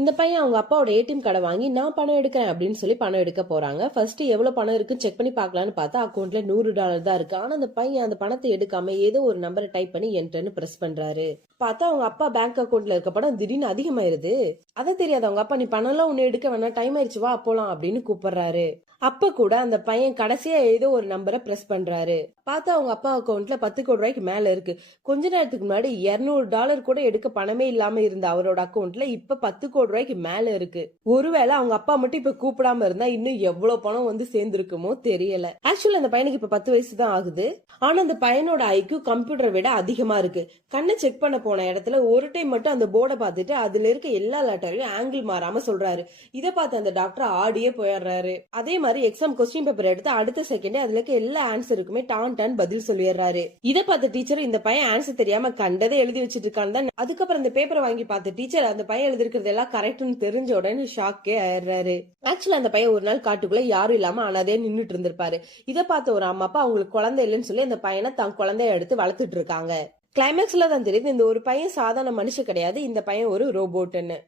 இந்த பையன் அவங்க அப்பாவோட ஏடிஎம் கார்டை வாங்கி நான் பணம் எடுக்கிறேன் அப்படின்னு சொல்லி பணம் எடுக்க போறாங்க. ஃபர்ஸ்ட் எவ்வளவு பணம் இருக்குன்னு செக் பண்ணி பார்க்கலான்னு பார்த்தா அக்கௌண்ட்ல $100 தான் இருக்கு. ஆனா அந்த பையன் அந்த பணத்தை எடுக்காம ஏதோ ஒரு நம்பரை டைப் பண்ணி என்டர்னு பிரஸ் பண்றாரு. பார்த்தா அவங்க அப்பா பேங்க் அக்கௌண்ட்ல இருக்க பணம் திடீர்னு அதிகமாயிருது. அதை தெரியாத அவங்க அப்பா, நீ பணம் எல்லாம் ஒண்ணு எடுக்க வேணாம், டைம் ஆயிடுச்சு, வா போலாம் அப்படின்னு கூப்பிடுறாரு. அப்ப கூட அந்த பையன் கடைசியா ஏதோ ஒரு நம்பரை பிரஸ் பண்றாரு. பார்த்தா அவங்க அப்பா அக்கௌண்ட்ல 10 கோடி ரூபாய்க்கு மேல இருக்கு. கொஞ்ச நேரத்துக்கு முன்னாடி $200 கூட எடுக்க பணமே இல்லாம இருந்த அவரோட அக்கௌண்ட்ல இப்ப 10 கோடி ரூபாய்க்கு மேல இருக்கு. ஒருவேளை அவங்க அப்பா மட்டும் இப்ப கூப்பிடாம இருந்தா இன்னும் எவ்வளவு பணம் வந்து சேர்ந்திருக்குமோ தெரியல. ஆக்சுவலா அந்த பையனுக்கு இப்ப 10 வயசு தான் ஆகுது. ஆனா அந்த பையனோட ஐக்யூ கம்ப்யூட்டரை விட அதிகமா இருக்கு. கண்ணை செக் பண்ண போன இடத்துல ஒரு டைம் மட்டும் அந்த போர்டை பார்த்துட்டு அதுல இருக்க எல்லா லெட்டரையும் ஆங்கிள் மாறாம சொல்றாரு. இதை பார்த்து அந்த டாக்டர் ஆடியே போயிடுறாரு. அதே மாதிரி எக்ஸாம் கொஸ்டின் பேப்பர் எடுத்து அடுத்த செகண்டே அதுல இருக்க எல்லா ஆன்சருக்குமே டான் பதில் சொல்லிடுறாரு. இதை பார்த்த டீச்சர் இந்த பையன் ஆன்சர் தெரியாம கண்டதை எழுதி வச்சிட்டு இருக்கான்னு அதுக்கப்புறம் இந்த பேப்பரை வாங்கி பார்த்த டீச்சர் அந்த பையன் எழுதி இருக்கிறது எல்லாம் கரெக்ட்னு தெரிஞ்ச உடனே ஷாக்கே ஆயிடுறாரு. ஆக்சுவலா அந்த பையன் ஒரு நாள் காட்டுக்குள்ள யாரும் இல்லாம அனாதையா நின்னுட்டு இருந்திருப்பாரு. இதை பார்த்த ஒரு அம்மா அப்பா அவங்களுக்கு குழந்தை இல்லைன்னு சொல்லி அந்த பையனை தான் குழந்தைய எடுத்து வளர்த்துட்டு இருக்காங்க. கிளைமேக்ஸ்ல தான் தெரியுது இந்த ஒரு பையன் சாதாரண மனுஷன் கிடையாது, இந்த பையன் ஒரு ரோபோட்னு.